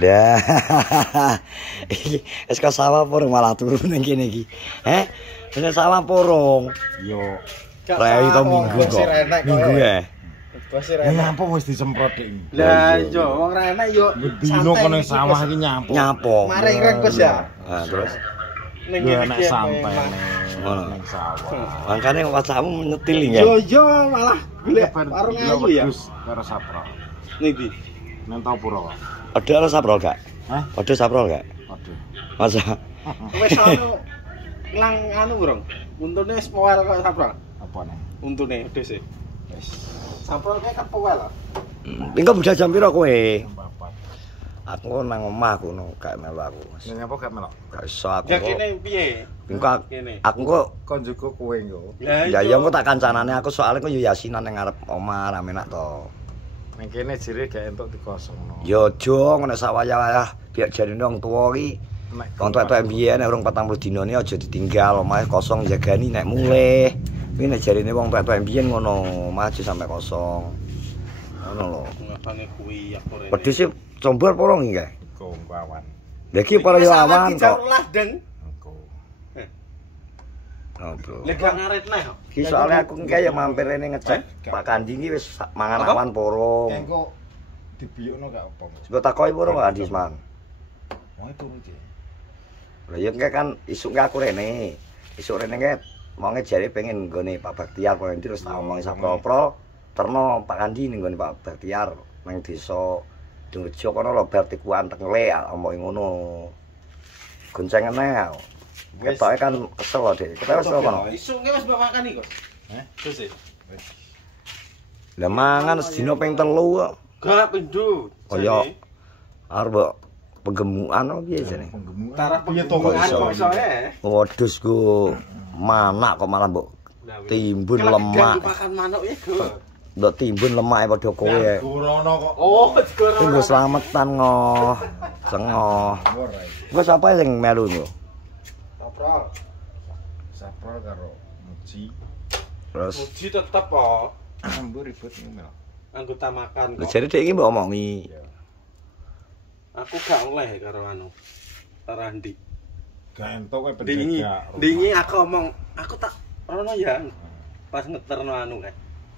Lah. Iki wis kok sawah purung malah turun ning kene iki. Wis sawah purung. Yo. Rei to minggu kok. Minggu ya. Ya nyampung wis disemprot iki. Lah iya, wong ra enak yo. Dino kono sawah iki nyampung. Nyapo. Mari rengkos ya. Nah, terus Ning Yo ngene nek iki sampai ngono. ning sawah. Makane wajahmu menyetil nggih. Yo malah golek warung ayu ya. Karo sapro. Ning ndi? Nang Tapura kok. Ada saprol gak? Hah? Ada saprol gak? Aduh. Masa? Wis anu nang anu, Bro. Untune wis powel kok saprol. Apa nih? Untune wedhus e. Wis Saprol kayak kan powel. Engko budal jam piro kowe? papat. Aku nang omah kono gak melu aku. Nek nyapa gak melok? Gak iso aku. Ya kene piye? Engko Kene. aku kok Kon juga kowe yo. ya engko tak kancanane aku soalnya kok yo yasinan ning ngarep omah rame nak to. Ning kene jere gak entuk dikosongno. Yo aja ngono sawaya biar jarine wong tuwa iki. Wong tuwa-tuwa mbiyen nek urung 40 dinane aja ditinggal omahe kosong jagani nek mulih. Kuwi nek jarine wong tuwa-tuwa mbiyen ngono, omah aja sampe kosong. Ngono lho. Ngene kuwi aku rene. Wedhus sih combor porong iki. Kok awan. Lah iki para yo awan kok. Ladeng. Engko. Oh, bro. Lek gak ngarit neh. Iki soalnya aku engke ya mampir rene ngecek Pak Kandi iki wis mangan awan porong. Engko dibiyokno gak apa. Sebut takoki porong gak Andisman. Mau turu iki. Lah ya engke kan isuk aku rene. Isuk rene engke monge jare pengen nggone Pak Baktiar kok terus tak omongi saprol terno Pak Kandi ning nggone Pak Baktiar nang desa Dungrejo kono lho bar tikuan tengle omongi ngono. Gonceng eneh. Ketoke kan kesel lho, Dik. Kita wis kono. Isuke wis mbok makan iki, Gus. Terus e. Lah mangan sedina ping 3 kok. Gak pindho. Kaya arep penggemukan apa piye jane? Penggemukan. Taraf Piye to penggemukan kok kok iso Wedhus ku manak kok malah mbok timbun lemak. Makan manuk ya, Gus. Mbok timbun lemake padha kowe. Gorono kok. Oh, digorong. Tunggu slametan ngoh. Sengoh. Ora. Wis apa sing melu ngono? Saprol. Sapro karo muji. Terus Uji tetep kok Ambu ribet ngomel. anggota makan lha kok. jare Dik iki mbok omongi. Aku gak oleh karo anu. Tarandi. Gak entuk kowe Dingi. penjaga. Dingi aku omong, aku tak ono ya. Pas ngeterno anu kae.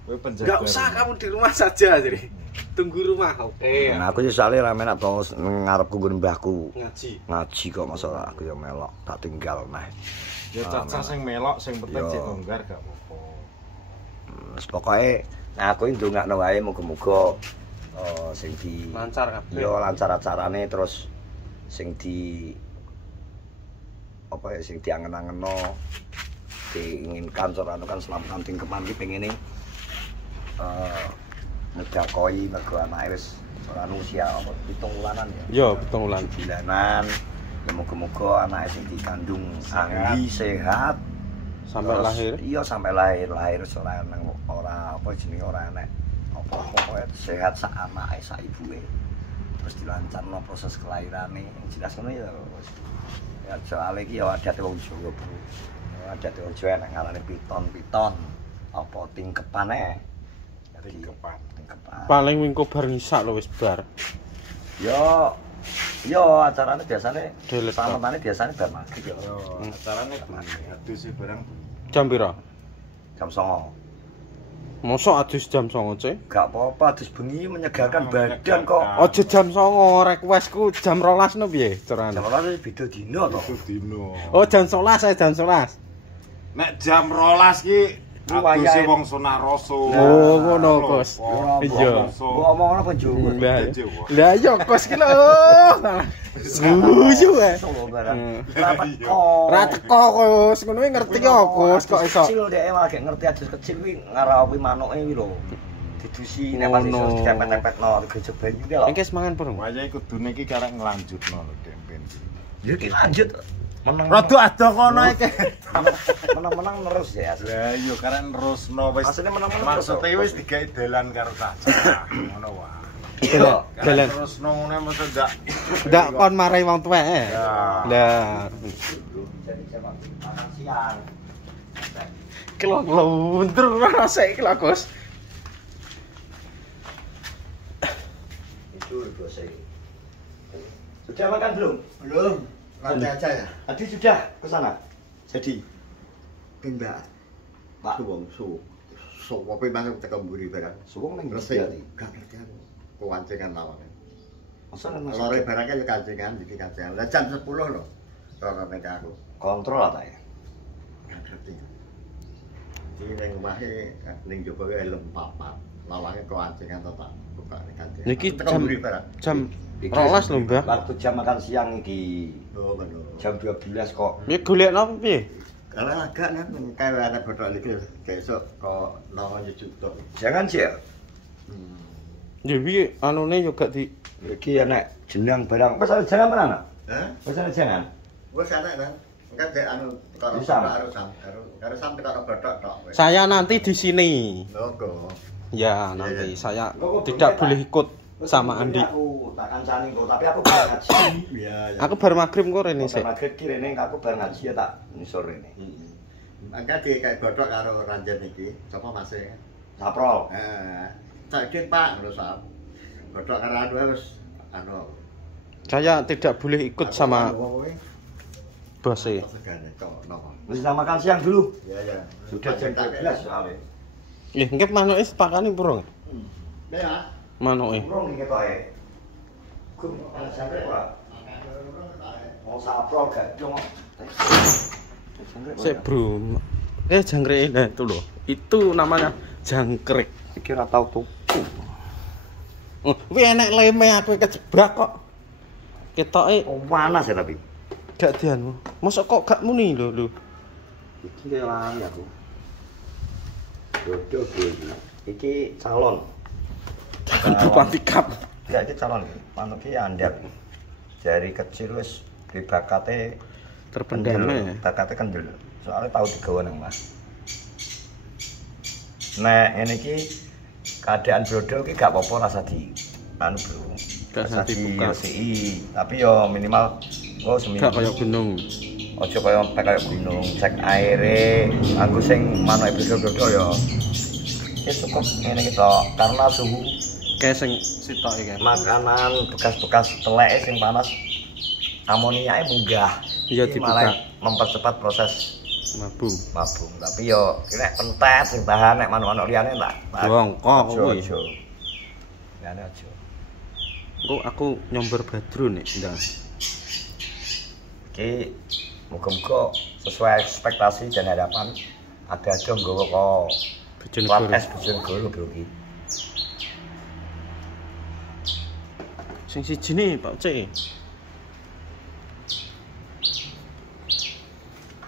Kowe penjaga. Gak usah kamu di rumah saja jadi. Tunggu rumah. Oke. Nah, aku sih soalnya rame nak to ngarepku nggon mbahku. Ngaji. Ngaji kok masalah aku ya melok tak tinggal nah. Ya cacah sing melok sing penting Yo. cek longgar gak apa-apa. Wis pokoke nah aku ndongakno wae muga-muga sing di Lancar kabeh. yo lancar acarane terus sing di apa ya sing diangen-angeno diinginkan cara anu kan selamatan tingkepan iki pengene ngedakoi mergo anake wis ora usia apa 7 wulanan ya. Yo, peteng wulan. Bulanan ya muga-muga anake sing dikandung anggi sehat Sampai terus, lahir. iya sampai lahir ora nang ora apa jenenge ora enek apa-apa sehat sak anake sak ibuke terus dilancarno proses kelahirane jelas ngono ya wis ya soalé iki ya adat wong Jawa Bro adat wong Jawa nek ngarane piton apa tingkepane Tingkepan. Paling mingko bar ngisak lho wis bar. Yo acarane biasane Delet, samentane biasane bar maghrib ya. Yo, acarane adus sih barang. Jam pira? Jam 09.00. Mosok adus jam 09.00, Cek? Gak apa-apa adus bengi menyegarkan badan kok. Aja jam 09.00, requestku jam 12 no piye carane? Jam 12 beda dino to. Itu dino. Oh, jam 11 saya jam 11. Nek jam 12 ki adus Wayahe. wong sunah rasul. Oh, ngono, Gus. Iya. Mbok omongno apa Jawa? Lah iya kos ki lho. Guyu ae. Ra teko Gus, ngono ngerti ya Gus kok iso. Kecil dhek malah gak ngerti adus kecil kuwi ngarawi manuke kuwi lho. Didusi nek pas iso dikempet-kempetno gejek banyu ki lho. Engke semangan burung. Wayahe kudune iki karek nglanjutno lho tempen. Ya ki lanjut. Menang. Rada ado kono iki. Menang-menang terus ya. Lah iya karek nerusno wis. Maksudnya menang-menang terus. Maksude wis digawe dalan karo cacah. Ngono wae. Dalan. Dalan terusno ngene mesti Ndak kon marai wong tuwek. Ya. Lah, Jadi saya makan siang. kilo luntur ora sik iki lho Gus. Itu saya. Sudah makan belum? Belum. Nanti aja ya. Tadi sudah ke sana. Jadi, Enggak. Pak, Suwung su apa mang teko mburi barang. suwung nang Resik. Jati. Gak ngerti aku. Kewancingan lawane. Masa nang masuk Lore barangnya ya kancingan, jadi kancingan. Lah jam 10 lho. Roro nek aku. kontrol apa ya? Gak ngerti. Jadi ning omahe ning jaba ki helm papat. Lawange kewancingan to tak buka ning kancingan. Niki Teko jam mburi barang. jam Iki 12 lho, Mbah. Waktu jam makan siang iki Oh, bener. jam 12 kok. Ya golek napa piye? Kalau agak kan kayak anak bodoh iki besok kok nongon YouTube tok. Jangan sih. Ya piye anune yo gak di Iki enek jenang barang. Pesan jangan mana? Nak? Hah? Pesan jangan. Wes anak kan. Enggak dek anu karo Bisa. karo sampe karo bodoh tok. Saya nanti di sini. Logo. Ya, nanti saya Kok tidak boleh, boleh ikut sama Andi. Aku tak kancani kok, tapi aku bar ngaji. Iya, ya. Aku baru maghrib kok rene sik. Maghrib ki rene aku bar ngaji ya tak nisor rene. Angkat di kayak bodoh karo ranjen iki. Sapa Mas e? Saprol. Saiki Pak lho Sap. Bodoh karo anu wis anu. Saya tidak boleh ikut sama bos e. Segane kok nongon. Mesti kita makan siang dulu. Iya, ya. Sudah jam 12 soalnya. Nggih, nggih manuke sepakane purung. Ya. Manuke. Urung iki ketoke. Kum ana jangkrik ora? Mau saprol gak dong. Sik, Bro. Jangkrik nah itu loh. Itu namanya jangkrik. Iki ora tau tuku. Oh, kuwi enek leme aku kejebak kok. Ketoke Oh, panas ya tapi. gak dianu. Mosok kok gak muni lho. Iki lali aku. Dodo iki. Iki calon. Bupati Kap. Ya iki calon. Manuk iki andap. Dari kecil wis dibakate Terpendam ya. bakate kendel. Soalnya tahu digawa nang Mas. Nek ngene iki keadaan brodol iki gak apa-apa rasa di anu bro. Gak usah dibuka. diresiki, tapi yo minimal kok seminggu. Gak kaya gunung. Aja kaya gunung, cek aire, aku sing manuke brodol-brodol yo. Wis cukup ngene iki tok, karena suhu Kayak sing sitok iki. makanan bekas-bekas teleke sing panas amoniake munggah. Iya, Iki dibuka. malah mempercepat proses Mabung. mabung. Tapi yo nek pentet sing tahan nek manuk-manuk liyane tak. Bongkok kuwi. Aja. Liyane aja. Engko aku nyomber badru nek ndang. Iki muga-muga sesuai ekspektasi dan harapan ada nggawa kok Bojonegoro. plat es Bojonegoro bro iki. Sing siji ne Pak C.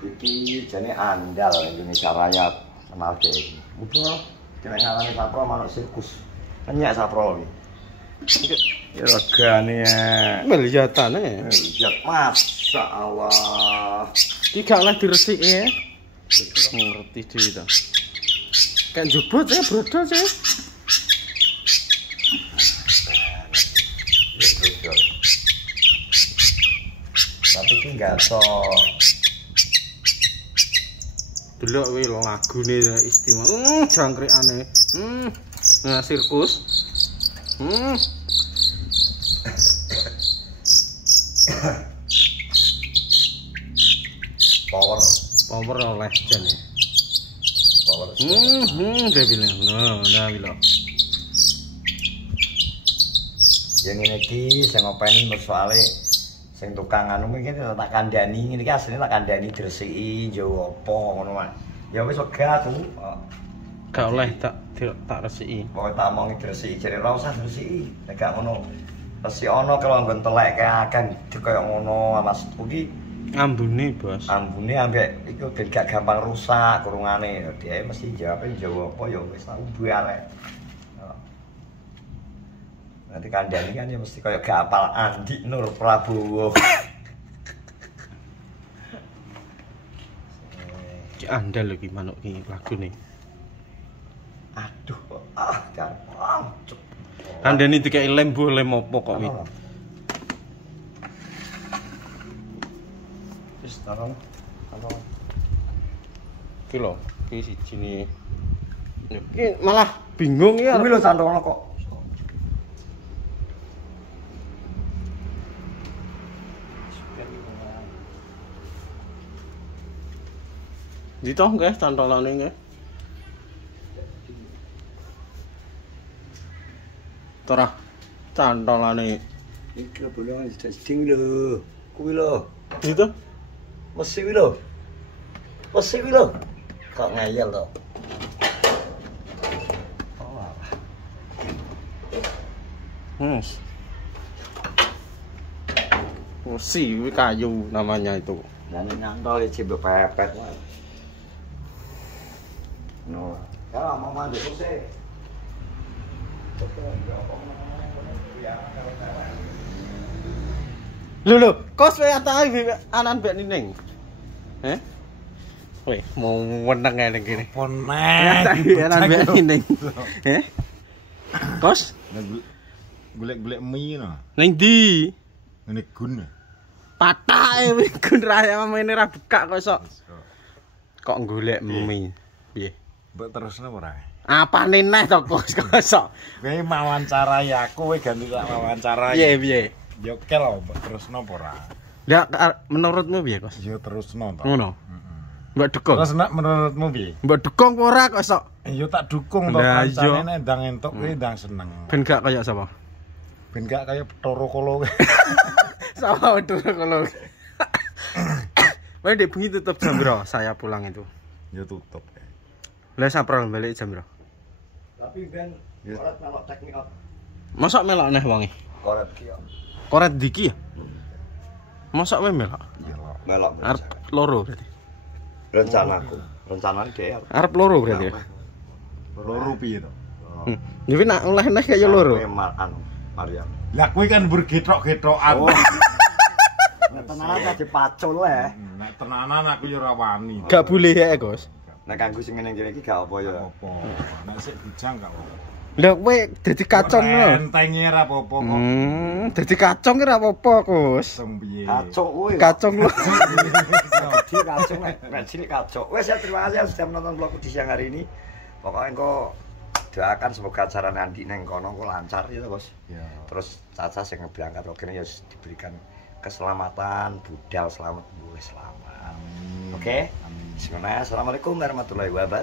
Iki jane andal Indonesia Raya kenal deh iki. Udah kena ngalami saprol manuk sirkus. Enyak saprol iki. Ya regane ya. Melihatane. Ya Masya Allah. Iki gak oleh diresiki ya. Ngerti dhewe ta. Kayak njuput ya brodol sih. Tapi iki enggak so. Delok kuwi lagune istimewa. Jangkrikane. Nah sirkus. Power Oleh jane. power. Dia bilang. Nah bilang. Yang ngene iki sing ngopeni nur soalé sing tukang anu iki tak kandhani ngene iki asline tak kandhani dresiki njowo apa ngono wae. Ya wis wegah tuh. Gak oleh tak resiki. Pokoke tak omongi dresiki jare ora usah dresiki. Nek gak ngono resik ana kalau nggon telek kayak kaya ngono Mas iki Ambune, Bos. ambune ambek iku ben gak gampang rusak kurungane. Dia mesti jawabe njowo apa ya wis tak ubu arek. Nanti kandhani kan ya mesti kaya gak apal Andi Nur Prabowo. Ki andal iki manuk iki lagune. Aduh, gampang. Andane dikai lem opo kok iki. Wis taron. Iki lho, iki siji ne. Iki malah bingung ya. Kuwi lho santono kok. Ditoh nggih cantolane nggih. Terah cantolane. Iki bolongan seding lho. Kuwi lho. Ditoh. Mesti kuwi lho. Mesti kuwi lho. Kok ngeyel to. Mas. Kursi kayu namanya itu. Dan nyantol ya cibek pepet. No. Ya mau mandi kursi. Lho, kos wae atae anan mbek Nining. Heh? Weh, mau meneng ae ning kene. Ponek. Anan mbek Nining. Heh? Kos? Golek-golek mie no. Ning ndi? Ngene gun. Patake wis gun raya mamene ra bekak kok sok. Kok golek mie. Piye? Mbok terusno ora? Apane neh to kos kosok. Kowe wawancarai aku, kowe ganti tak wawancarai. Piye? Yo kel mbok terusno apa ora? Ya menurutmu piye kos? Yo terusno to. Ngono. Mbok dukung. Terus nek menurutmu piye? Mbok dukung apa ora kok sok? Yo tak dukung to Lah, iya. kancane nek ndang entuk kowe ndang seneng. Ben gak kaya sapa? Ben gak kaya Bathara Kala. Sama betul kalau. Wah, di bengi tutup jam berapa? Saya pulang itu. Yo tutup. Lah saprol balik jam berapa? Tapi ben koret melok teknik up. Mosok melok neh wonge? Koret ki yo. Koret diki ya? Mosok wae melok? Iya lho. Melok. Arep loro berarti. Rencanaku. Rencanane dhewe. Arep loro berarti. Loro piye to? Jadi nak oleh neh kaya loro. Mariam. Lah kowe kan bergetok-getokan. Oh. Nek tenanan tak dipacul le. Nek tenanan aku yo ora wani. Gak boleh ya, Gus. Nek kanggo sing ngene iki gak apa ya. Apa? Nek sik bujang gak apa. Lah kowe dadi kacong lho. Entenge ora apa-apa kok. Dadi kacong ora apa-apa, Gus. Piye? Kacuk kuwi. Kacong lho. Gede kacuk nek cilik kacuk. Wes ya terima kasih sudah menonton vlogku di siang hari ini. Pokoknya engko doakan semoga acara nanti neng kono kok lancar gitu, Bos. Ya. Terus Caca sing berangkat kene ya diberikan keselamatan, budal selamat, boleh selamat. Oke? Bismillah. Assalamualaikum warahmatullahi wabarakatuh.